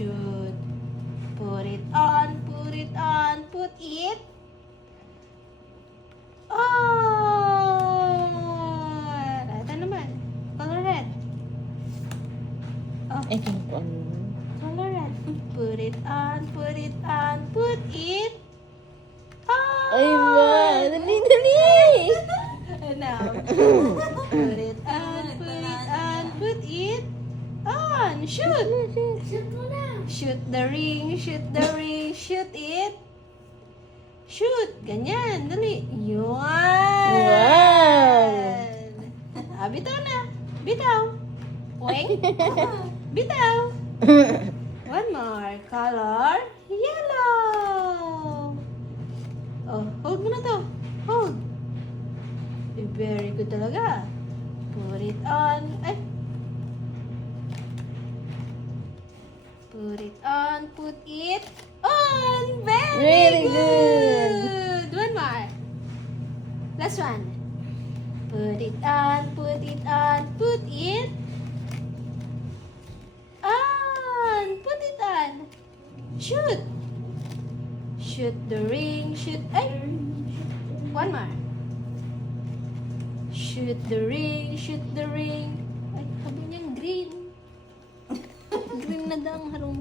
shoot. Put it on, put it on, put it on. Ito naman. Color red. Oh, Eh, kung color red. Put it on, put it on, put it on. Ay, ma! Dali, dali! Now, put it on, put it on. Shoot! Shoot the ring, shoot the ring, shoot it. Shoot! Ganyan, dali. Yun! Wow! Ah, bitaw na. Bitaw. Wait. Bitaw. One more. Color yellow. Oh, hold mo na to. Hold. Very good talaga. Put it on. Ay. Put it on. Put it on. Very good. One more. Last one. Put it on. Put it on. Put it on. Put it on. Shoot. Shoot the ring. Shoot. Ay. One more. Shoot the ring, shoot the ring. Ay, sabi niyan green. Green na daw ang harong